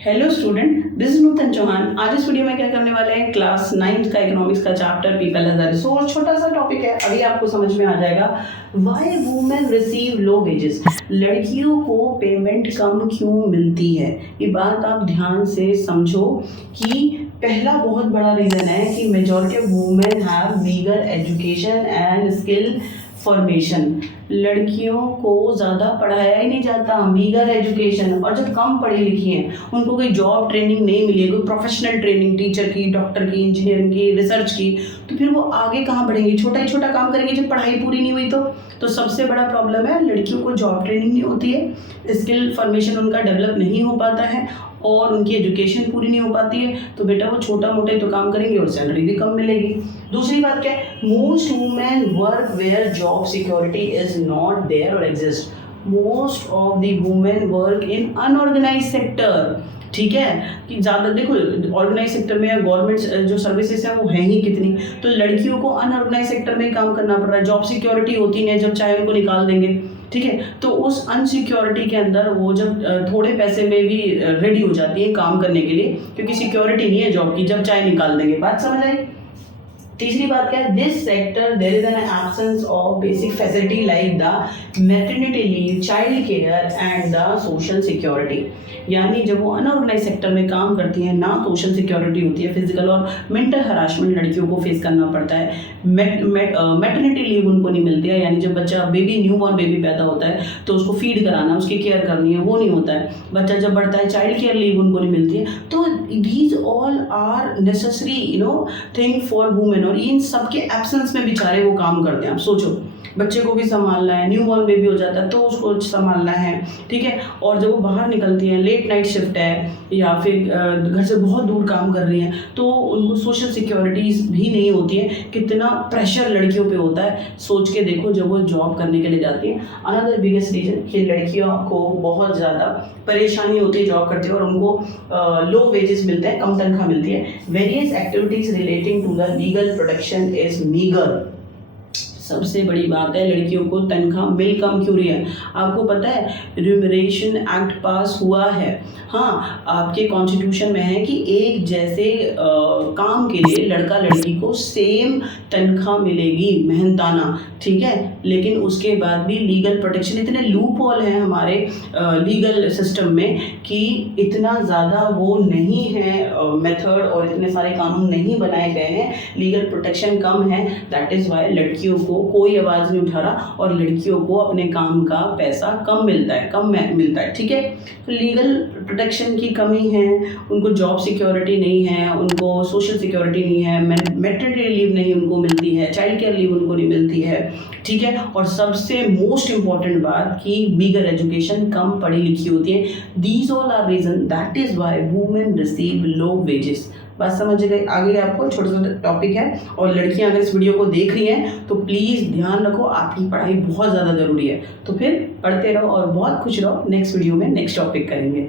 Hello student, this is नूतन चौहान। आज इस video में क्या करने वाले हैं, क्लास 9th का इकोनॉमिक्स का chapter people as a resource. छोटा सा टॉपिक है, अभी आपको समझ में आ जाएगा। Why women receive low wages, लड़कियों को पेमेंट कम क्यों मिलती है। ये बात आप ध्यान से समझो कि पहला बहुत बड़ा रीज़न है कि majority of women have Uyghur education and skill formation. लड़कियों को ज़्यादा पढ़ाया ही नहीं जाता, वीगर एजुकेशन। और जब कम पढ़ी लिखी हैं, उनको कोई जॉब ट्रेनिंग नहीं मिली, कोई प्रोफेशनल ट्रेनिंग टीचर की, डॉक्टर की, इंजीनियरिंग की, रिसर्च की, तो फिर वो आगे कहाँ बढ़ेंगी। छोटा ही छोटा काम करेंगे जब पढ़ाई पूरी नहीं हुई तो सबसे बड़ा प्रॉब्लम है, लड़कियों को जॉब ट्रेनिंग नहीं होती है, स्किल फॉर्मेशन उनका डेवलप नहीं हो पाता है और उनकी एजुकेशन पूरी नहीं हो पाती है। तो बेटा वो छोटा मोटा ही तो काम करेंगे और सैलरी भी कम मिलेगी। दूसरी बात क्या है, most women work where job security is not there और exist. Most of the women work in unorganise sector. ठीक है कि ज़्यादा देखो, ऑर्गेनाइज सेक्टर में गवर्नमेंट जो सर्विसेज है वो है ही कितनी, तो लड़कियों को अनऑर्गेनाइज सेक्टर में ही काम करना पड़ रहा है। जॉब सिक्योरिटी होती नहीं है, जब चाहे उनको निकाल देंगे। ठीक है, तो उस अनसिक्योरिटी के अंदर वो जब थोड़े पैसे में भी रेडी हो जाती है काम करने के लिए, क्योंकि सिक्योरिटी नहीं है जॉब की, जब चाहे निकाल देंगे। बात समझ आई। तीसरी बात क्या है, this sector there is an absence of basic facility like the maternity leave, child care and the social security. यानी जब वो अनऑर्गेनाइज सेक्टर में काम करती हैं, ना सोशल सिक्योरिटी होती है, फिजिकल और मेंटल हरासमेंट लड़कियों को फेस करना पड़ता है। मैटरनिटी लीव उनको नहीं मिलती है, यानी जब बच्चा न्यू बॉर्न बेबी पैदा होता है तो उसको फीड कराना, उसकी केयर करनी है, वो नहीं होता है। बच्चा जब बढ़ता है, चाइल्ड केयर लीव उनको नहीं मिलती है। तो these all are necessary thing for women, और इन सब के एब्सेंस में बेचारे वो काम करते हैं। आप सोचो, बच्चे को भी संभालना है, न्यू बॉर्न बेबी हो जाता है तो उसको संभालना है। ठीक है, और जब वो बाहर निकलती हैं, लेट नाइट शिफ्ट है या फिर घर से बहुत दूर काम कर रही हैं, तो उनको सोशल सिक्योरिटीज़ भी नहीं होती है। कितना प्रेशर लड़कियों पे होता है, सोच के देखो जब वो जॉब करने के लिए जाती हैं। अनदर बिगेस्ट रीज़न कि लड़कियों को बहुत ज़्यादा परेशानी होती है जॉब करते हैं और उनको लो वेजेस मिलते हैं, कम तनख्वाह मिलती है। Various activities relating to the legal protection is meagre. सबसे बड़ी बात है, लड़कियों को तनख्वाह मिल कम क्यों रही है। आपको पता है रिम्यूनरेशन एक्ट पास हुआ है, हाँ, आपके कॉन्स्टिट्यूशन में है कि एक जैसे काम के लिए लड़का लड़की को सेम तनख्वाह मिलेगी, मेहनताना। ठीक है, लेकिन उसके बाद भी लीगल प्रोटेक्शन, इतने लूप होल हैं हमारे लीगल सिस्टम में कि इतना ज़्यादा वो नहीं है मेथड, और इतने सारे कानून नहीं बनाए गए हैं, लीगल प्रोटेक्शन कम है। दैट इज़ वाई लड़कियों को कोई आवाज़ नहीं उठा रहा और लड़कियों को अपने काम का पैसा कम मिलता है, कम मिलता है। ठीक है, तो लीगल प्रोटेक्शन की कमी है, उनको जॉब सिक्योरिटी नहीं है, उनको सोशल सिक्योरिटी नहीं है, मैटरनिटी लीव नहीं उनको मिलती है, चाइल्ड केयर लीव उनको नहीं मिलती है। ठीक है, और सबसे मोस्ट इम्पॉर्टेंट बात कि वीगर एजुकेशन, कम पढ़ी लिखी होती है। These all are reason, that is why women receive low wages. बात समझ गए। आगे आपको छोटा सा टॉपिक है, और लड़कियां अगर इस वीडियो को देख रही हैं तो प्लीज़ ध्यान रखो, आपकी पढ़ाई बहुत ज़्यादा ज़रूरी है। तो फिर पढ़ते रहो और बहुत खुश रहो। नेक्स्ट वीडियो में नेक्स्ट टॉपिक करेंगे।